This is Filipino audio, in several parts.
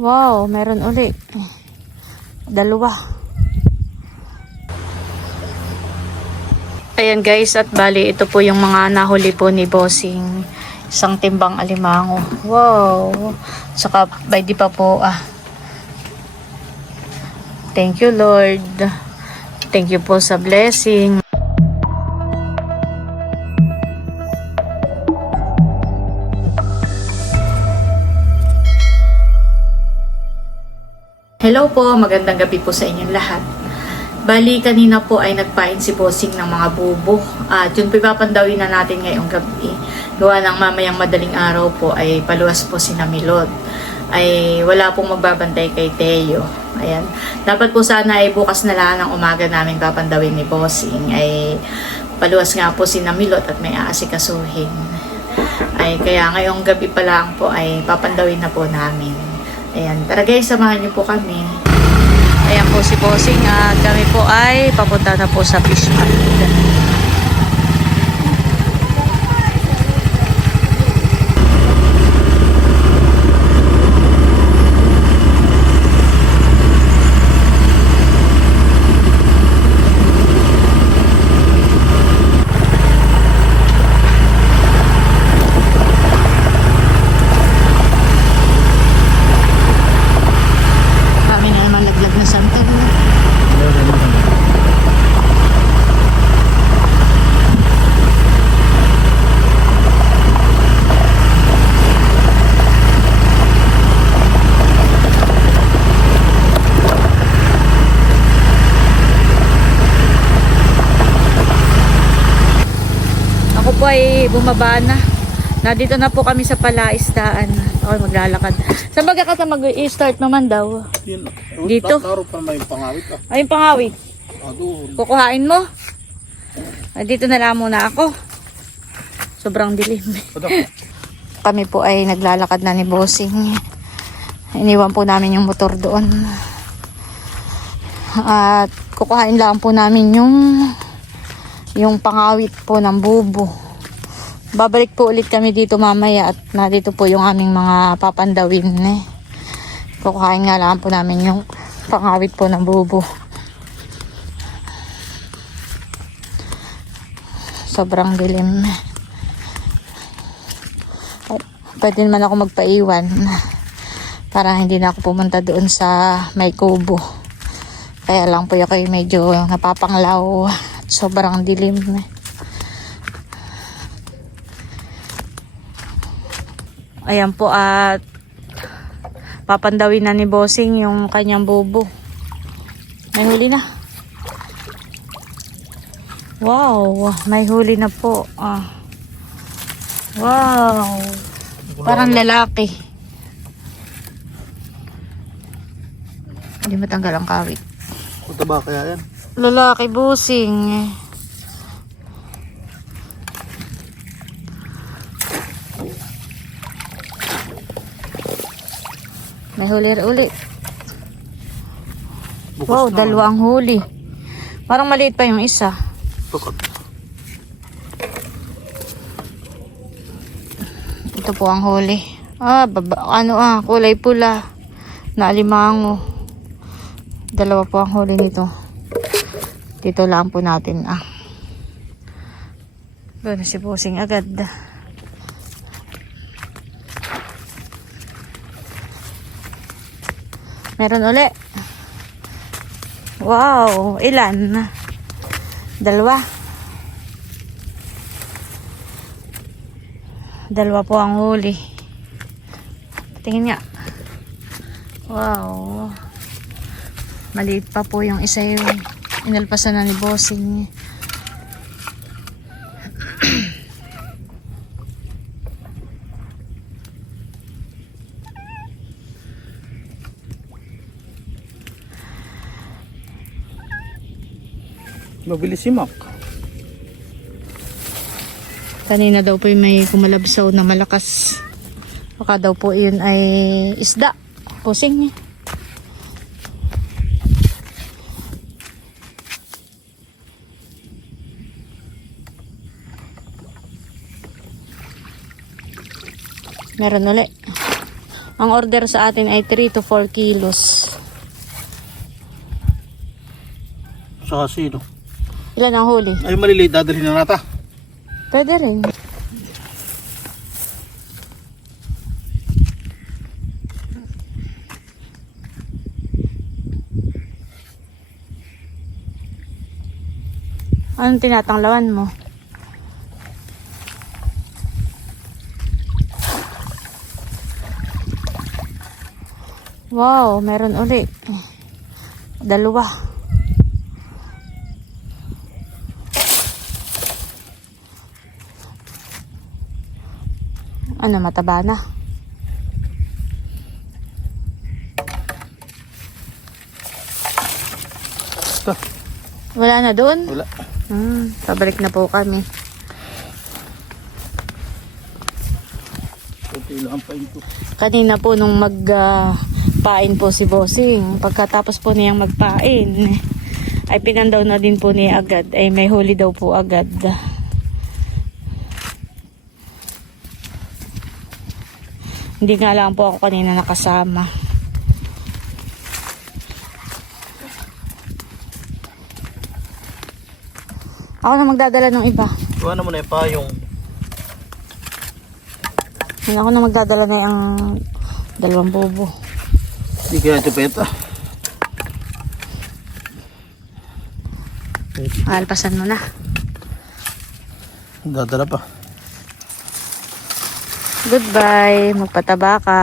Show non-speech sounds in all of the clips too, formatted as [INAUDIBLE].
Wow, meron uli. Dalawa. Ayan guys, at bali ito po yung mga nahuli po ni Bossing. Isang timbang alimango. Wow. Saka by di pa po ah. Thank you Lord. Thank you po sa blessing. Hello po, magandang gabi po sa inyong lahat. Bali, kanina po ay nagpain si Bossing ng mga bubo. At yun po ipapandawin na natin ngayong gabi. Gawa ng mamayang madaling araw po ay paluwas po si Namilod. Ay wala pong magbabantay kay Teo. Ayan. Dapat po sana ay bukas na lang ng umaga namin papandawin ni Bossing. Ay paluwas nga po si Namilot at may aasikasuhin. Ay kaya ngayong gabi pa lang po ay papandawin na po namin. Ayan, tara guys, samahan niyo po kami. Ayan po si Bossing at kami po ay papunta na po sa fish pond. Kami na naman laglag na Santa Cruz. Ako po ay bumaba na. Nandito na po kami sa palaisdaan. Ako maglalakad. Saan ba ka mag-i-start naman daw? Dito? Pa naman yung pangawit ah. Ah. Kukuhain mo? Ah, Dito na lang muna ako. Sobrang dilim. [LAUGHS] Kami po ay naglalakad na ni Bossing. Iniwan po namin yung motor doon. At kukuhain lang po namin yung yung pangawit po ng bubo. Babalik po ulit kami dito mamaya at nandito po yung aming mga papandawin eh. Kukuhain nga lang po namin yung pangawit po ng bubo. Sobrang dilim. Pwede naman ako magpaiwan para hindi na ako pumunta doon sa may kubo. Kaya lang po ako medyo napapanglaw at sobrang dilim. Ayan po at papandawin na ni Bossing yung kanyang bubo. May huli na. Wow, may huli na po. Ah. Wow. Parang lalaki. Hindi matanggal ang kawit. Punta ba kaya yan? Lalaki busing. May huli uli. Bukas Wow, na. dalawang huli. Parang maliit pa yung isa. Bukas. Ito po ang huli. Ah, baba, ano ah, kulay pula. Na alimango. Dalawa po ang huli nito. Dito lang po natin ah. Doon si Pusing agad. Meron uli. Wow, ilan? Dalawa. Dalawa po ang huli. Tingin nga. Wow. Maliit pa po yung isa yung inalpasan na ni Bossing. Mabilis si Mac. Kanina daw po may kumalabsaw na malakas. Baka daw po yun ay isda. Pusing niya. Meron uli. Ang order sa atin ay 3 to 4 kilos. Sa sino? Ilan ang huli? Ay maliliit, dadalhin na nata. Pwede rin. Anong tinatanglawan mo? Wow, meron uli. Dalawa. Ano, mataba na? Ito, Wala na doon? wala. Hmm, pabalik na po kami. Kanina po nung magpain po si Bossing, pagkatapos po niyang magpain, ay pinandaw na din po niya agad, ay may huli daw po agad. Hindi nga lang po ako kanina nakasama. Ako na magdadala ng iba. Iwan naman na yung payong. Hindi ako na magdadala na ang dalawang bobo. Hindi kaya chupeta. Alpasan mo na. Dadala pa. Goodbye. Magpataba ka.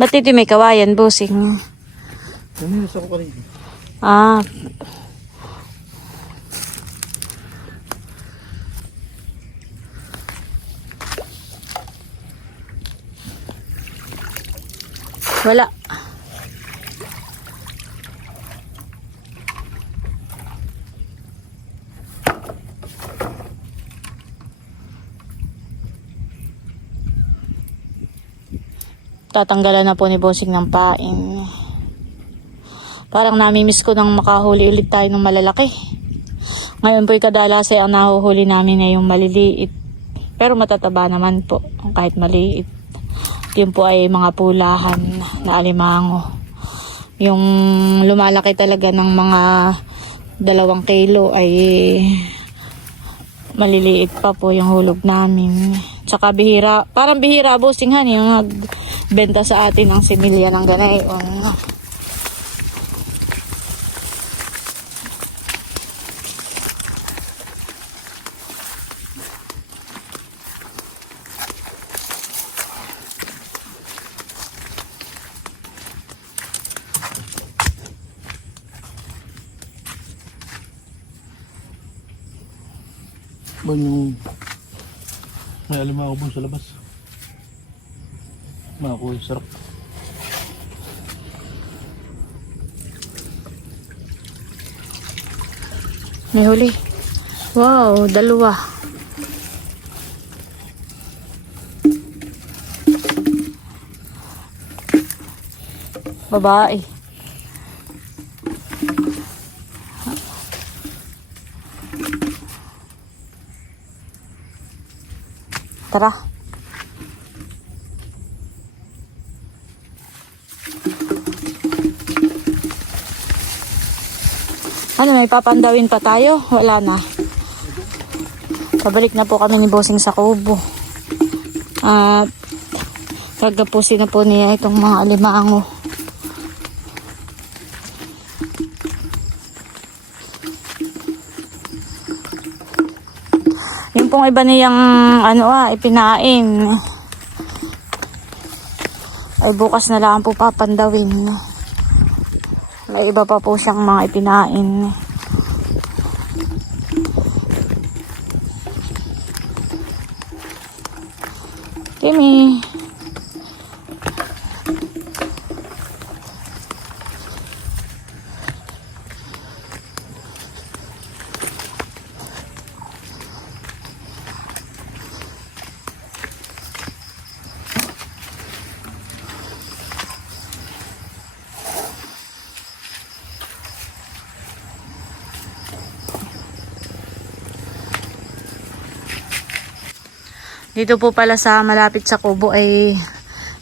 Ba't dito may kawayan, busing? Ano nasa ko? Ah, wala. Tatanggalan na po ni Bossing ng pain. Parang namimiss ko nang makahuli ulit tayo ng malalaki. Ngayon po'y kadalas ay ang nahuhuli namin ay yung maliliit. Pero matataba naman po kahit maliit. Yun po ay mga pulahan na alimango. Yung lumalaki talaga ng mga dalawang kilo ay maliliit pa po yung hulog namin. Tsaka bihira, parang bihira businghan yung nagbenta sa atin ng similya ng ganayon. Ba yung... May alam ako sa labas. Makakuha yung sarap. May huli. Wow, dalawa. Babae. Tara. Ano, may papandawin pa tayo? Wala na. Pabalik na po kami ni Bossing sa kubo. At gagapusin na po niya itong mga alimango. Pong iba niyang ano ah, ipinain. Ay bukas na lang po papandawin. May iba pa po siyang mga ipinain. Timmy. Dito po pala sa malapit sa Kubo ay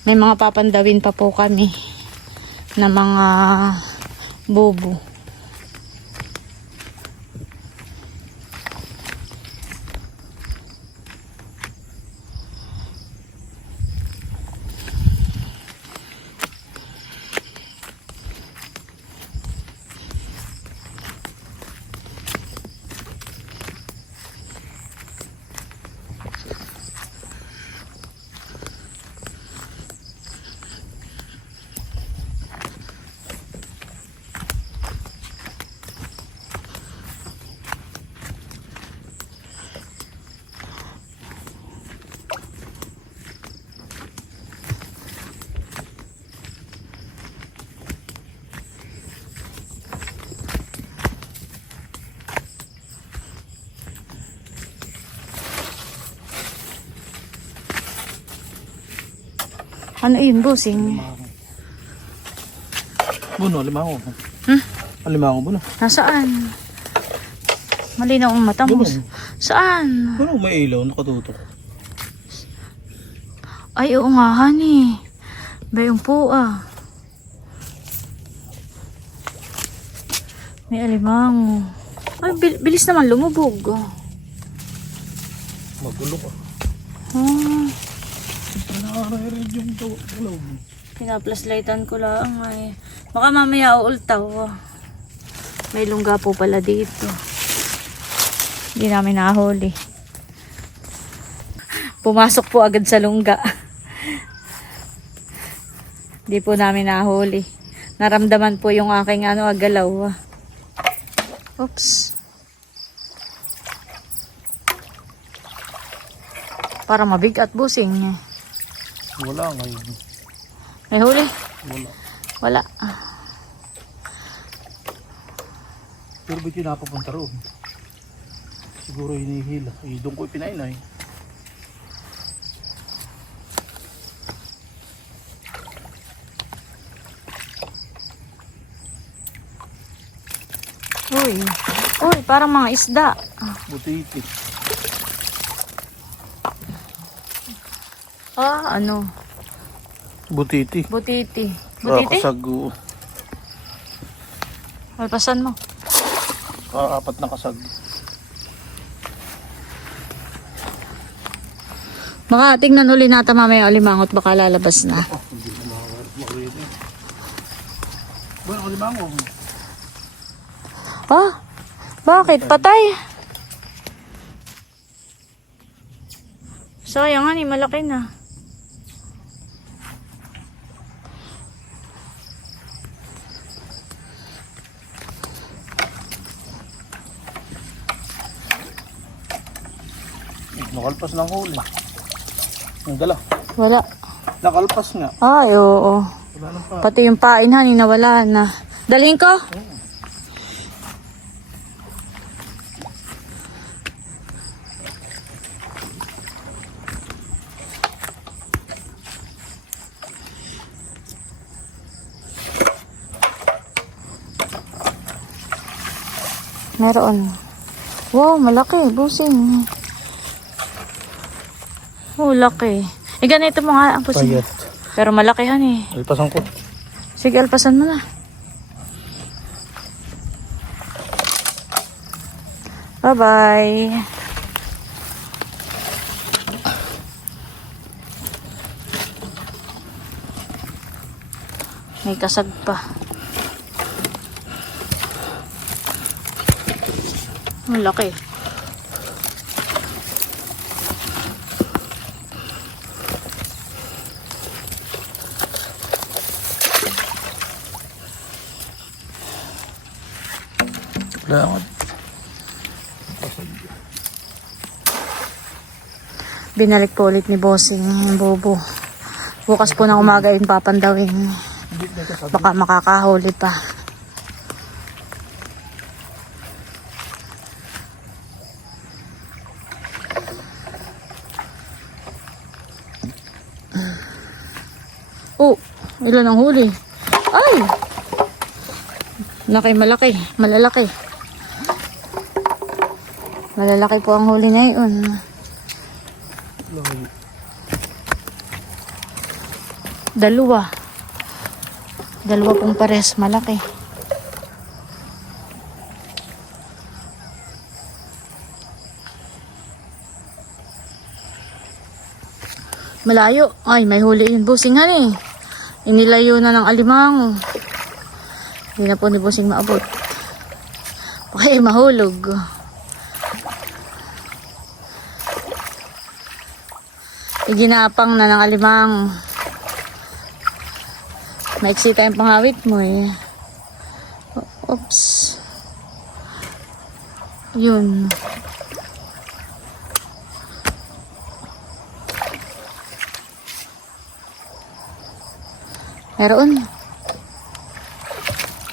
may mga papandawin pa po kami na mga bubo. Ano yun, busing? Buno, limango. Hmm? Ang limango, buno. Nasaan? Malinaw ang mata mo. Saan? Buno, may ilaw, nakatutok. Ay, oo nga, honey. Bayong po, ah. May alimango. Ay, bil- bilis naman lumubog. Magulo ka. Ah, Nakaka-read yung ilaw. pinaplaslightan ko lang ay. Baka mamaya uultaw. ah. May lungga po pala dito. Hindi namin nahuli. Pumasok po agad sa lungga. Hindi po namin nahuli. Naramdaman po yung aking ano, agalaw. ah. Oops. Para mabigat busing. Wala ngayon. May huli? Wala. Wala. Pero ba't yun napapunta roon? Siguro hinihila. Eh, doon ko ipinainay. Uy. Uy, parang mga isda. Butiti. Ah, ano? Butiti. Butiti. Butiti? Kakasago. Alpasan mo. Kaapat na kasag. Baka tingnan uli natin mamaya alimangot baka lalabas na. Oh, hindi na makakarinig. Bueno. Ah, bakit? Patay. Sayang nga ni, malaki na. Nakalpas ng huli. Ang dala. Wala. Nakalpas nga. Ay, oo. Wala nang pa. Pati yung pain, honey, nawala na. Dalhin ko? Meron. Wow, malaki. Busing. Oh, laki. Eh, ganito mo nga ang busing. Payat. Pero malaki, honey. Alpasan ko. Sige, alpasan mo na. Bye-bye. May kasag pa. Ang laki. Nga. Binalik po ulit ni Bossing yung bobo. Bukas po ng umaga yun papandawin. Hindi na kasag. Baka makakahuli pa. Oh, ilan ang huli? Ay! Laki, malaki, malalaki. Malalaki po ang huli ngayon. Dalawa. Dalawa pong pares malaki. Malayo. Ay, may huli yun. Busingan eh. Inilayo na ng alimango. Hindi na po ni Busing maabot. Eh, mahulog. Iginapang na ng alimango. Maiksi tayong pangawit mo eh. Oops. Yun. Meron.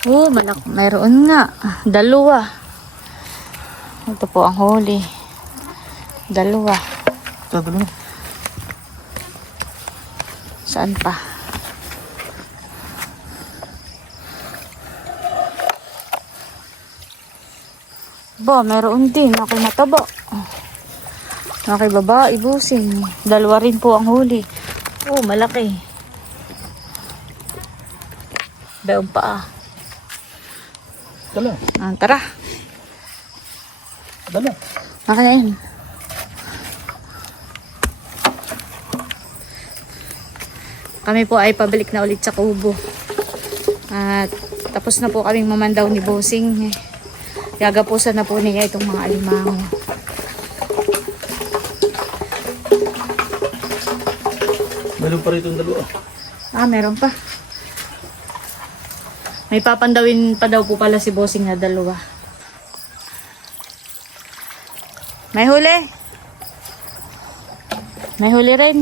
Oh, malak meron nga. Dalawa. Ito po ang huli. Dalawa. Na. Saan pa? Ba, meron din. Ako mataba. Ako babae, busing. Dalawa rin po ang huli. Oh, malaki. Beong pa ah. Dala. Ah, tara. Dala. Naka na yun. Kami po ay pabalik na ulit sa kubo. At tapos na po kaming mamandaw ni Bosing. Gagapusan na po niya itong mga alimango. Meron pa rito dalawa. Ah, meron pa. May papandawin pa daw po pala si Bossing na dalawa. May huli. May huli rin.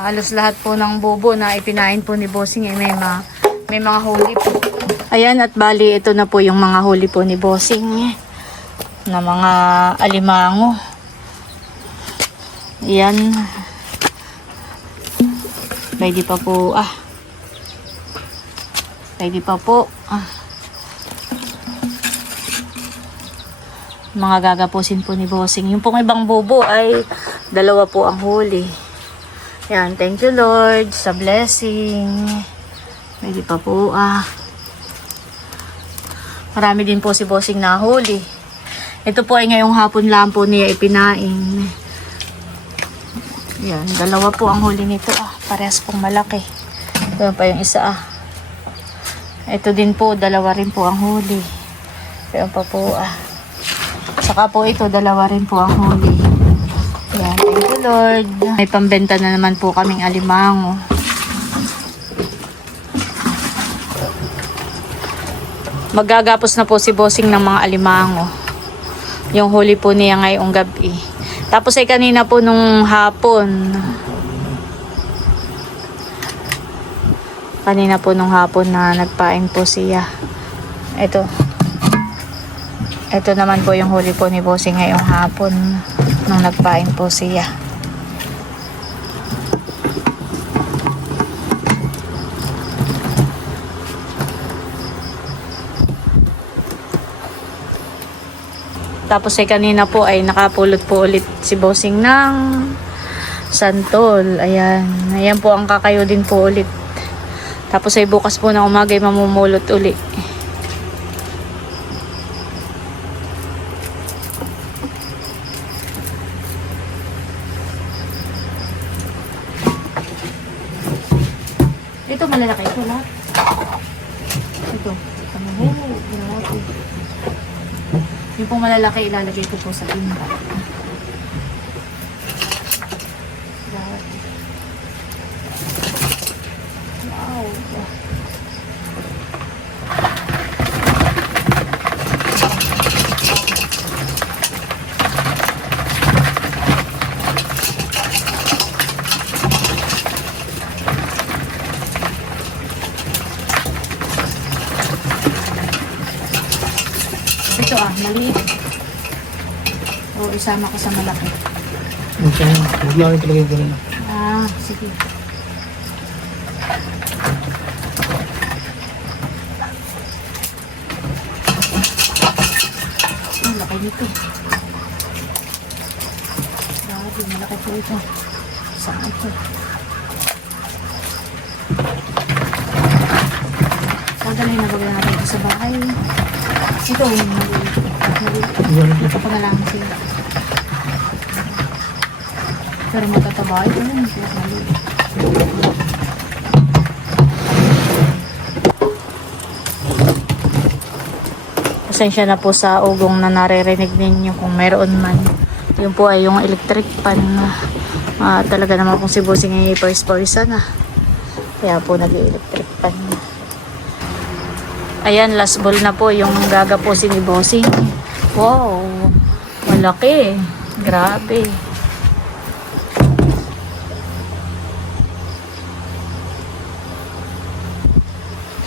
Halos lahat po ng bobo na ipinain po ni Bossing ay may, ma may mga huli po. Ayan at bali ito na po yung mga huli po ni Bossing na mga alimango. Ayan. Pwede pa po ah. Pwede pa po ah. Mga gagapusin po ni Bossing. Yung pong ibang bobo ay dalawa po ang huli. Yan, thank you Lord sa blessing. Pwede pa po ah. Marami din po si Bossing na huli. Ito po ay ngayong hapon lang po niya ipinain. Yan, dalawa po ang huli nito ah. Parehas pong malaki. Ito pa yung isa ah. Ito din po, dalawa rin po ang huli. Ito pa po ah. Saka po ito, dalawa rin po ang huli. Lord. May pambenta na naman po kaming alimango. Magagapos na po si Bossing ng mga alimango. Yung huli po niya ngayong gabi. Tapos ay kanina po nung hapon. Kanina po nung hapon na nagpain po siya. Ito. Ito naman po yung huli po ni Bossing ngayong hapon nung nagpain po siya. Tapos ay kanina po ay nakapulot po ulit si Bossing ng santol. Ayan. Ayan po ang kakayo din po ulit. Tapos ay bukas po ng umaga ay mamumulot uli. Ito malalaki ito lahat. Ito. Ano mo? Grabe. Malalaki ilalagay ko po sa timba. Grabe. Wow. Ito ah, maliit. O, isama ko sa malaki. Huwag lang rin talaga yung ganun. Ah, sige. Ang laki nito. Grabe, malaki po ito. Saan ito? Padalay na bagay natin sa bahay. Ito, yung Ito pa na lang siya. Pero matataba ito maliit. Pasensya na po sa ugong na naririnig ninyo kung meron man. Yun po ay yung electric pan. Ah, talaga naman kung si Bossing ay first person na. Kaya po nag-electric pan. Ayan, last ball na po yung gagapusin ni Bossing. Wow, malaki. Grabe.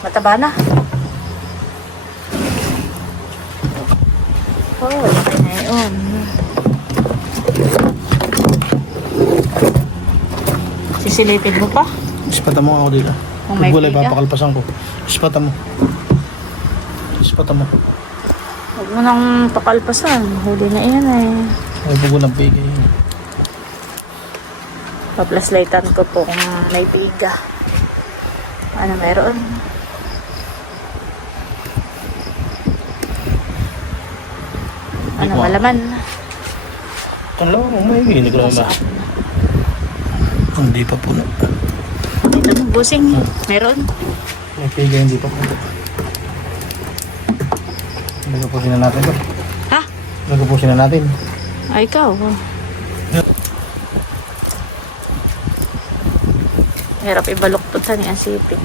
Mataba na. Oh, na yun. Sisilitin mo pa? Ispatan mo ako dito. Kung Kung may gulay, piga. papakalpasan ko. Ispatan mo. Ispatan mo. Huwag mo nang pakalpasan. Huli na yan eh. Ay, bugo ng pigay. Paplaslightan ko po kung may piga. Ano meron? Ano Ikaw. malaman? Kala ko, may ko naman. Sa- Hindi pa puno. Ito mo, busing. Meron? May pigay, hindi pa puno. Nagapusin na natin to. Ha? Nagapusin na natin. Ay, ikaw. Hirap ibaluktutan ni Asipin.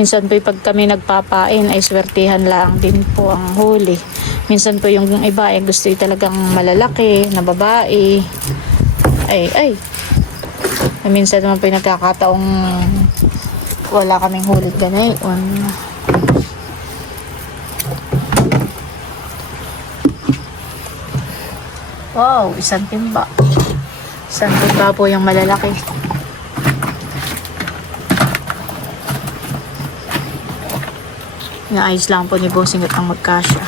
Minsan po pag kami nagpapain ay swertihan lang din po ang huli. Minsan po yung iba ay gusto talagang malalaki na babae. Ay, ay. Minsan naman po yung nagkakataong wala kaming hulit ganayon. Wow, isang timba. Isang timba po yung malalaki. Naayos lang po ni Bossing at ang magkasya.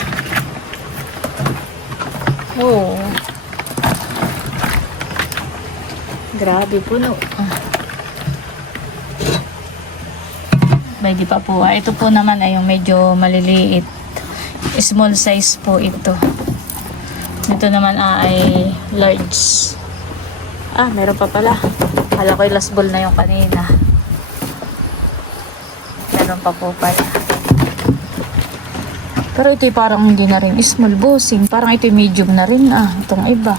Oh. Grabe puno. May di pa po. Ah, Ito po naman ay yung medyo maliliit. Small size po ito. Ito naman ah, ay large. Ah, meron pa pala. Kala ko yung last ball na yung kanina. Meron pa po pala. Pero ito parang hindi na rin small bossing. Parang ito medium na rin ah. Itong iba.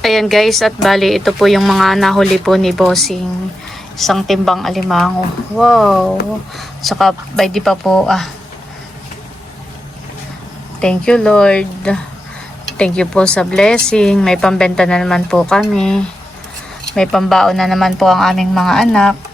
Ayan guys, at bali ito po yung mga nahuli po ni Bossing. Isang timbang alimango. Wow! Saka by di pa po ah. Thank you Lord. Thank you po sa blessing. May pambenta na naman po kami. May pambaon na naman po ang aming mga anak.